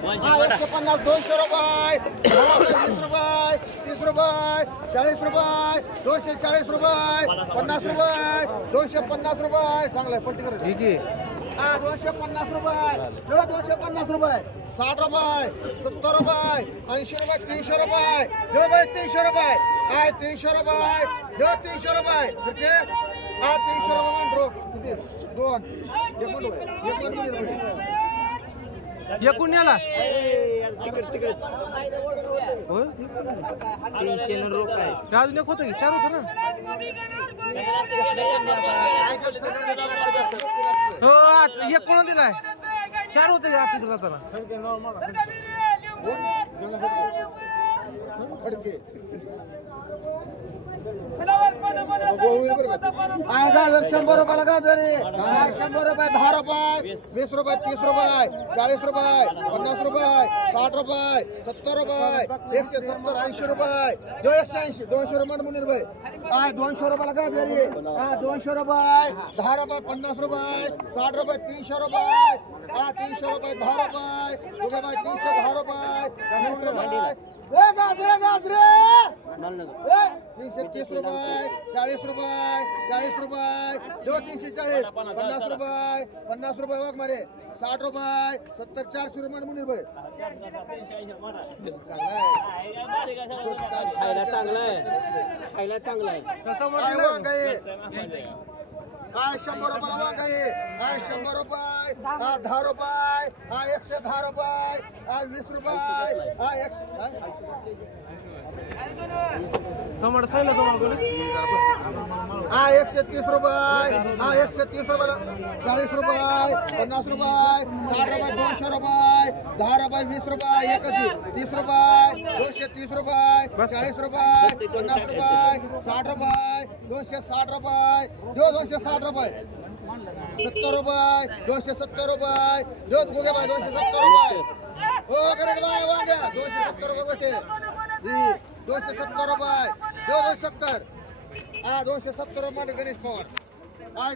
150 200 रुपये 20 रुपये 30 रुपये 40 रुपये 240 रुपये 50 रुपये 250 रुपये चांगला आहे पट्टी करा जी 250 रुपये 250 रुपये 60 रुपये 70 रुपये 80 रुपये 300 रुपये दो भाई 300 रुपये 300 रुपये दो 300 रुपये फिरचे 300 रुपये ड्रो किती दोन एक मिनिट एकूण याला होय 300 रुपये अजून एक होतं की 4 होतं ना हो आज एक कोण दिलाय 4 होते का आपल्याकडे जाताना गाजर 100 रुपयाला गाजर 100 रुपये 10 रुपये 20 रुपये 30 रुपये 40 रुपये 50 रुपये 60 रुपये 70 रुपये 170 80 रुपये 180 200 रुपये मुनीर भाई 200 रुपयाला गाजर 200 रुपये 10 रुपये 50 रुपये 60 रुपये 300 रुपये 300 रुपये 10 रुपये भाई 310 रुपये 20 रुपये गाजरे 330 रुपये 40 रुपये 40 रुपये 340 50 रुपये बघ मध्ये 60 रुपये 70 400 रुपये मुनीर भाई खायला चांगला आहे 100 रुपयाला वांगा आहे 100 रुपये 10 रुपये 110 रुपये 20 रुपये टमाटर सायला तुम्हाला 130 रुपये 130 रुपये 40 रुपये 50 रुपये 60 रुपये 200 रुपये 10 रुपये 20 रुपये 30 रुपये 230 रुपये 40 रुपये 50 रुपये 60 रुपये 260 रुपये 260 रुपये 70 रुपये 270 रुपये जो गुगे भाई 270 रुपये हो करेक्ट भाई वांग्या 270 रुपये बेटे 270 रुपये 270 270 रुपये गणेश पवार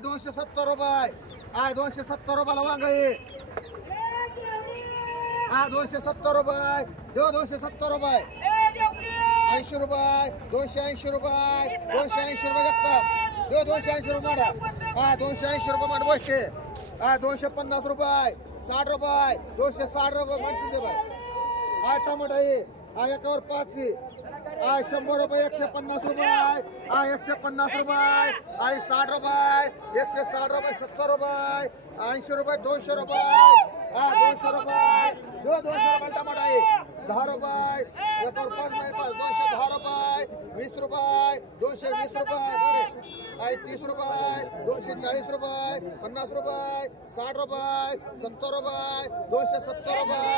270 रुपये 270 रुपयाला वांगा आहे 270 रुपये 270 रुपये 80 रुपये 280 रुपये 280 रुपये जगताप 280 रुपये माडा 280 रुपये माड बसते 250 रुपये 60 रुपये 260 रुपये माणशी दे भाई टमाटा आहे एकावर 5 100 रुपये 150 रुपये 150 रुपये 60 रुपये 160 रुपये 70 रुपये 80 रुपये 200 रुपये 200 रुपये 200 रुपये टमाटा आहे 10 रुपये एकावर 5 210 रुपये 20 रुपये 220 रुपये बरे 30 रुपये 240 रुपये 50 रुपये 60 रुपये 70 रुपये 270 रुपये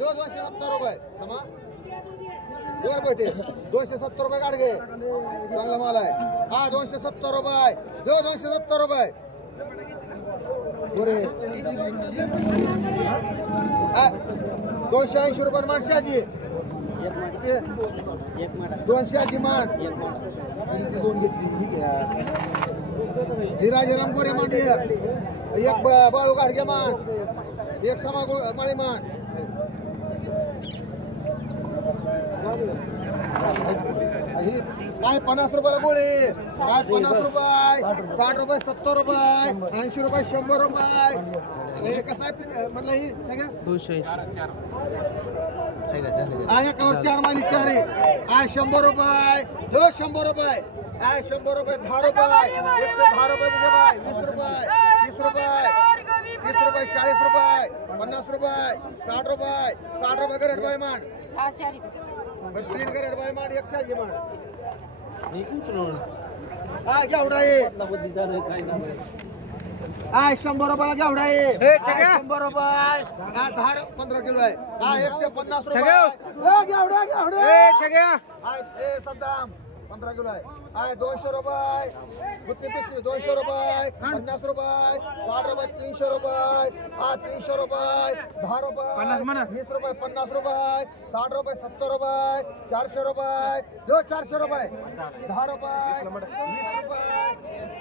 270 रुपये समा दोन बेटे 270 रुपये काढ घे चांगला माल आहे 270 रुपये 270 रुपये बरे 280 रुपये माणसाची 280 मान दोन घेतली ही घ्या ही राजाराम गोरे मान एक बाळू गाडगे मान एक समा माळी मान काय 50 रुपयाला गोळी काय 50 रुपये 60 रुपये 70 रुपये 80 रुपये 100 रुपये कसं आहे म्हटलं ही 280 एकावर 4 माली 4 आहे 100 रुपये 100 रुपये 100 रुपये 10 रुपये 110 रुपये बुगे बाय 20 रुपये 30 रुपये 30 रुपये 40 रुपये 50 रुपये 60 रुपये 60 रुपये गरड बाय मान 3 गरड बाय मान 100 मान घेवडा आहे 100 रुपयाला घेवडा आहे 100 रुपये 15 किलो आहे 150 रुपये घेवडा सद्दाम 15 किलो आहे 200 रुपये गुत्ती पिशवी 200 रुपये 50 रुपये 60 रुपये 300 रुपये 300 रुपये 10 रुपये 20 रुपये 50 रुपये 60 रुपये 70 रुपये 400 रुपये 400 रुपये 10 रुपये 20 रुपये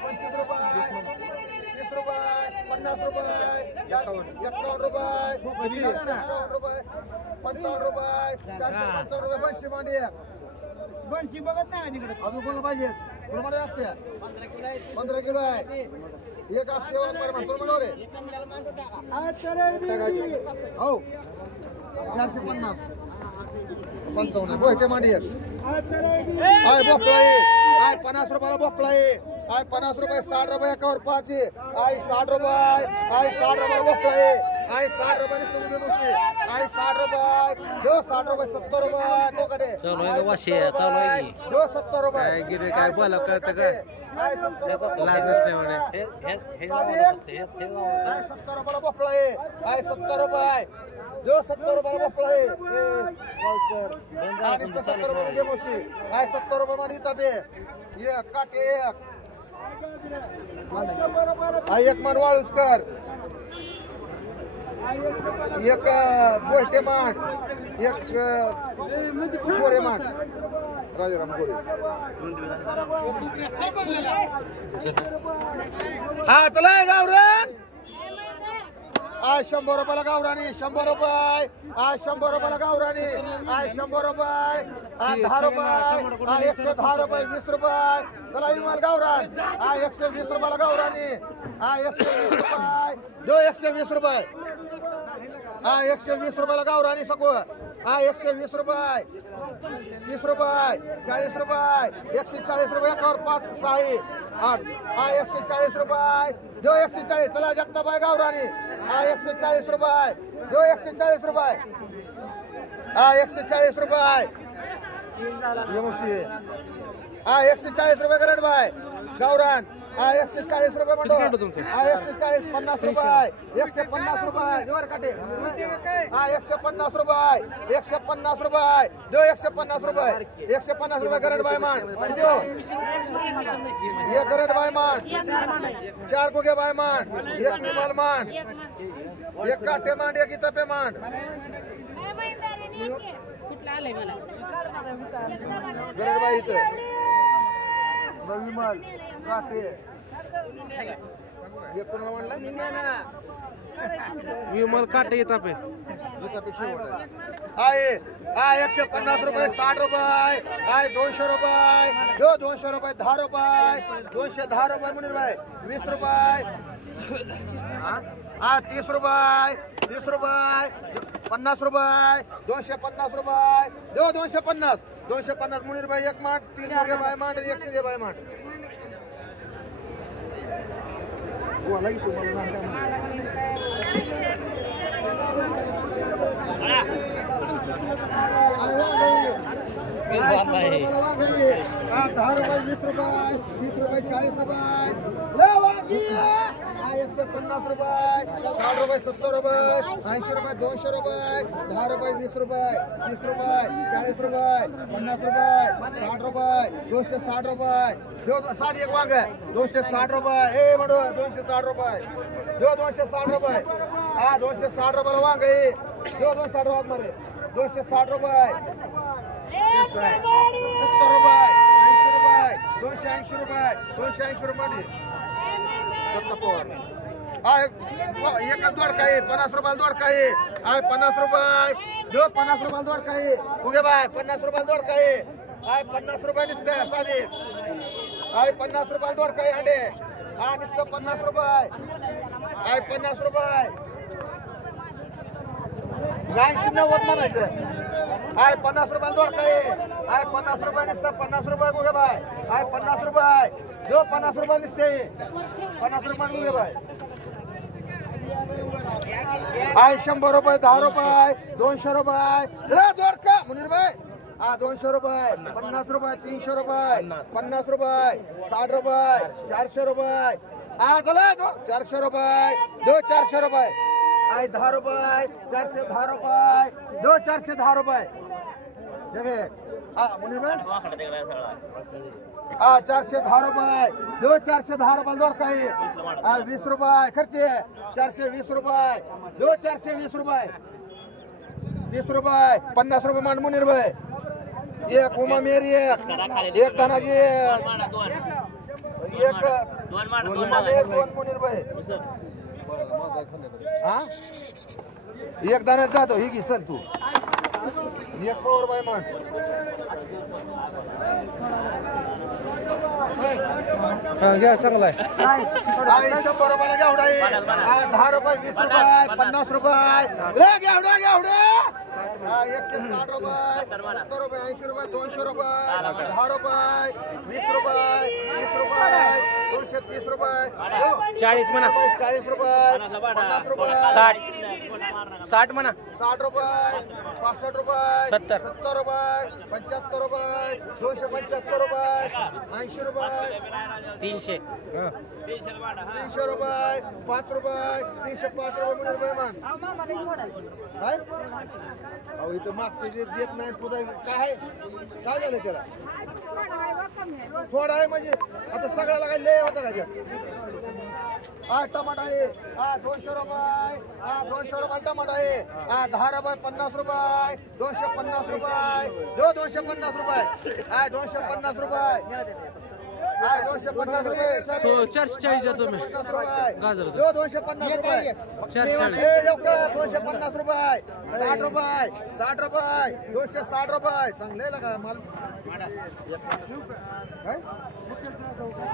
25 रुपये 30 रुपये 50 रुपये 51 रुपये 51 रुपये 55 रुपये 455 रुपये बनशी मांडी एक बनशी बघत नाही तिकडे अजून कोण पाहिजे कोण मध्ये असते 15 किलो आहे एक 100 म्हणतो म्हणतो रे हो 450 55 गोष्ट मांडी एक आय भोपळा आहे 50 रुपयाला भोपळा आहे आय 50 रुपये 60 रुपये एकावर 5 आहे आय 60 रुपये आय 60 रुपये भोपळा आहे आय 60 रुपये आय 60 रुपये जो 60 रुपये 70 रुपये कोकडे चालू आहे वाशी चालू आहे की जो 70 रुपये काय गिरे काय बोला कळतं काय आय 70 रुपये लाज नसते म्हणे आय 70 रुपयाला भोपळा आहे आय 70 रुपये जो 70 रुपयाला भोपळा आहे आणि 70 रुपये घे मोशी आय 70 रुपये मांडी तापे एक काटे एक आय एक मान वाळूच कर एक गोष्टे मांड एक गोरे मांड राजाराम गोरे हा चला गावरान आय 100 रुपयाला गावरानी 100 रुपये आय 100 रुपयाला गावरानी आय 100 रुपये आय 10 रुपये आय 110 रुपये 20 रुपये चला विमाल गावरान आय 120 रुपयाला गावरानी आय 120 रुपये जो 120 रुपये आय 120 रुपयाला गावरानी सगो आय 120 रुपये 30 रुपये 40 रुपये 140 रुपये एकावर 5 6 8 आय 140 रुपये जो 140 चला जगताबाई गावरानी आय 140 रुपये जो 140 रुपये आय 140 रुपये ये मुशी आय 140 रुपये गरड बाय गावरान आय 140 रुपये म्हणतो आय 140 50 रुपये 150 रुपये जोर काटे आय 150 रुपये 150 रुपये जो 150 रुपये 150 रुपये गरड बाय मान किती हो ये गरड बाय मान 4 गुगे बाय मान एक निमाल मान एक काटे मान एक इतपे मान कुठला आलाय मला गरड बाय इथं नवी माल काटे ये कोणाला म्हणला विमल काटे येतात पे आय आय 150 रुपये 60 रुपये आय 200 रुपये जो 200 रुपये 10 रुपये 210 रुपये मुनीर भाई 20 रुपये हा 30 रुपये 30 रुपये 50 रुपये 250 रुपये जो 250 मुनीर भाई एक माठ 3 घे बाय माठ 100 घे बाय माठ दहा रुपये 20 रुपये 30 रुपये 40 रुपये 150 रुपये 60 रुपये 70 रुपये 80 रुपये 200 रुपये 10 रुपये 20 रुपये 30 रुपये 40 रुपये 50 रुपये 60 रुपये 260 रुपये जो 60 एक वांग 260 रुपये ए म्हणो 260 रुपये जो 260 रुपये हा 260 रुपयाला वांग आहे जो 260 वांग मारे 260 रुपये 70 रुपये 80 रुपये 280 रुपये 280 रुपये एक दोडका आहे 50 रुपयाला दोडका आहे आय 50 रुपये जो 50 रुपयाला दोडका आहे उगे बाय 50 रुपयाला दोडका आहे आय 50 रुपये निसते साधे आय 50 रुपयाला दोडका आहे अंडे हा निसतं 50 रुपये आय 50 रुपये 80-90 म्हणायचं आय 50 रुपयाला दोडका आहे आय 50 रुपये निसतं 50 रुपये उगे बाय आय 50 रुपये जो 50 रुपये निसते 50 रुपये उगे बाय आय 100 रुपये 10 रुपये 200 रुपये दोडका मुनीर भाई हा 200 रुपये 50 रुपये 300 रुपये 50 रुपये 60 रुपये 400 रुपये हा चला 400 रुपये दो 400 रुपये आय 10 रुपये 410 रुपये दो 410 रुपये हा मुनीर भाई हा 410 रुपये दो 410 रुपये दोडका आहे हा 20 रुपये खर्चे 420 रुपये दो 420 रुपये 30 रुपये 50 रुपये मान मुनीर भाई एक उमा मेरी एक धनाजी एक दोन मुनीर भाई हा एक दाण्यात जातो ही घे चल तू एक पावर बाय मान घ्या चांगला आहे 100 रुपयाला घेवडा आहे 10 रुपये 20 रुपये 50 रुपये रे घेवडा 160 रुपये 70 रुपये 80 रुपये 200 रुपये 10 रुपये 20 रुपये 30 रुपये 230 रुपये 40 म्हणा 40 रुपये 50 रुपये 60 म्हणा 60 रुपये 65 रुपये 70 रुपये 75 रुपये 275 रुपये 80 रुपये 300 300 रुपये 5 रुपये 305 रुपये मान काय अहो इथं मागते जे देत नाही पुढे काय झालं त्याला थोडा आहे म्हणजे आता सगळ्याला काय लय होता का टमाटा आहे 200 रुपये 200 रुपये टमाटा आहे 10 रुपये 50 रुपये 250 रुपये 250 रुपये 250 रुपये 250 रुपये 440 द्या तुम्ही गाजर 250 रुपये 250 रुपये 60 रुपये 60 रुपये 260 रुपये चांगले लगा माल काय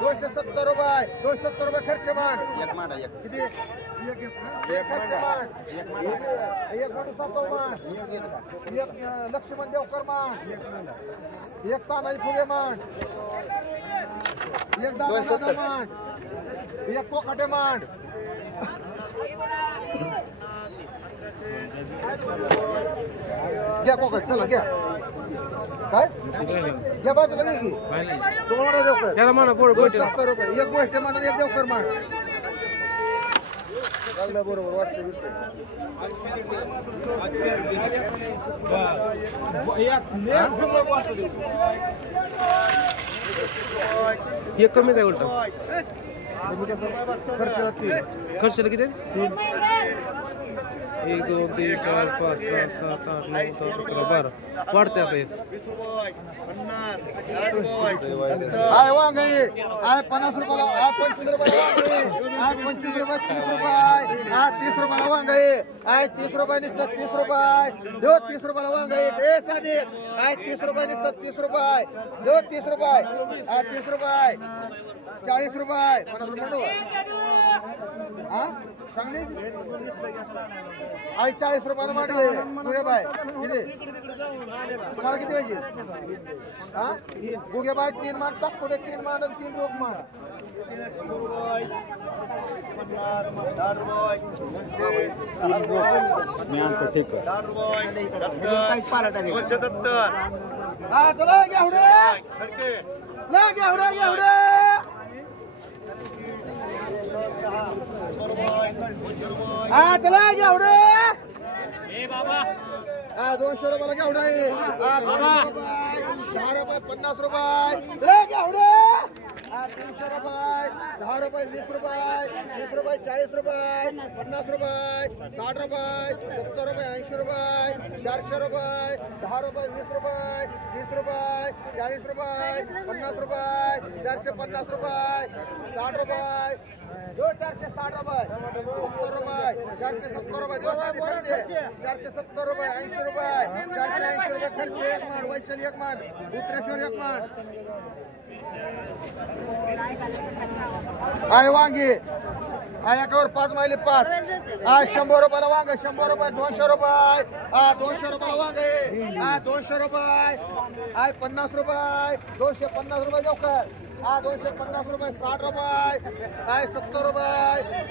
270 रुपये 270 रुपये खर्च मान किती खर्च मान एक मोठू सातव मान एक लक्ष्मण देवकर मान एक तानाजी फुगे मान एक दादा मान एक कोकाटे मान घ्या कोकट चला घ्या काय घ्या बाजूला घे की तुम्हाला देवकर त्याला म्हणा पुढे 70 रुपये एक गोष्ट मान एक देवकर मान लागलं बरोबर वाटतं एक कमीच आहे उलट खर्चाला किती 1 2 3 4 5 6 7 8 9 10 11 12 वाढते आता एक आय वांग आहे 50 रुपयाला 25 रुपयाला वांग आहे 25 रुपये 30 रुपये 30 रुपयाला वांग आहे 30 रुपये निसतात 30 रुपये दो 30 रुपयाला वांग आहे ए साधे 30 रुपये निसतात 30 रुपये दो 30 रुपये 30 रुपये 40 रुपये 50 रुपये चांगली 40 रुपयाला मांडी गुगे बाय किती तुम्हाला किती पाहिजे गुगे बाय 3 मान टाक पुढे 3 मान आणि 3 रोग मान चला घेवडे चला घेवडे 200 रुपयाला घेवडा आहे 10 रुपये 50 रुपये घेवडे 300 रुपये 10 रुपये 20 रुपये 30 रुपये 40 रुपये 50 रुपये 60 रुपये 70 रुपये 80 रुपये 400 रुपये 10 रुपये 20 रुपये 30 रुपये 40 रुपये 50 रुपये 450 रुपये 60 रुपये 460 रुपये 70 रुपये 470 रुपये 470 रुपये 80 रुपये 480 रुपये खर्च एक मान वैशाली एक मान उत्तरेश्वर एक मान आहे वांगी एकावर 5 मायले 5 100 रुपयाला वांग 100 रुपये 200 रुपये 200 रुपयाला वांग आहे 200 रुपये 50 रुपये 250 रुपये देवकर 250 रुपये 60 रुपये 70 रुपये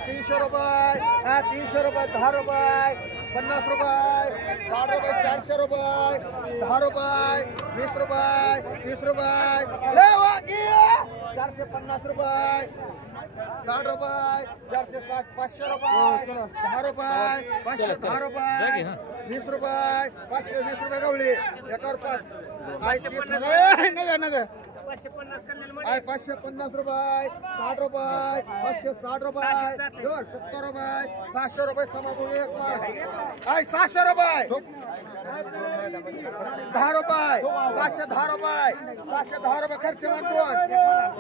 300 रुपये 300 रुपये 10 रुपये 50 रुपये 60 रुपये 400 रुपये 10 रुपये 20 रुपये 30 रुपये ले वांगी 450 रुपये 60 रुपये 460 500 रुपये 10 रुपये 510 रुपये 20 रुपये 520 रुपये गवळी एकावर 5 30 रुपये नगर आहे 550 रुपये 60 रुपये 560 रुपये 70 रुपये 700 रुपये समापून एक माठ आहे 700 रुपये 10 रुपये 710 रुपये 710 रुपये खर्च मानतोय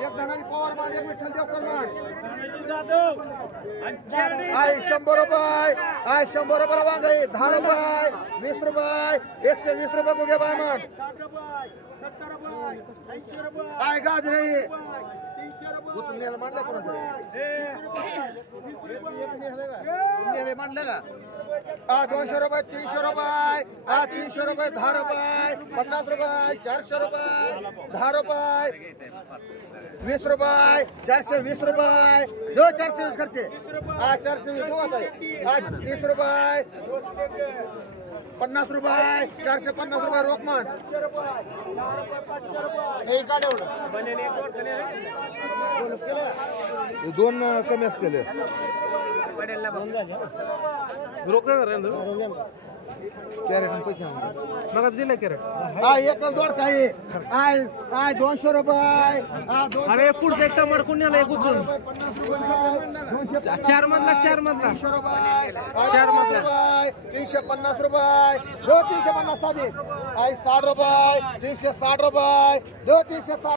एक धनाची पवार मान एक विठ्ठल देवकर मान आहे 100 रुपये आहे 100 रुपये वांग आहे 10 रुपये 20 रुपये 120 रुपये गुगे बाय मान काय गाज नाही उचलण्याला मांडलं कोणाचं मांडलं का 200 रुपये 300 रुपये 300 रुपये 10 रुपये 50 रुपये 400 रुपये 10 रुपये 20 रुपये 420 रुपये 420 खर्चे 420 दो आता 30 रुपये 50 रुपये 450 रुपये रोकमान दोन कमी असतील रोक कॅरेट पैसे मग दिलं कॅरेट एकच दोड काही 200 रुपये अरे पुढचं एक टमाटर कुण्याला एक उचलून 4 मधला 4 मधला 4 मधला 350 रुपये 350 साधे 60 रुपये 360 रुपये 360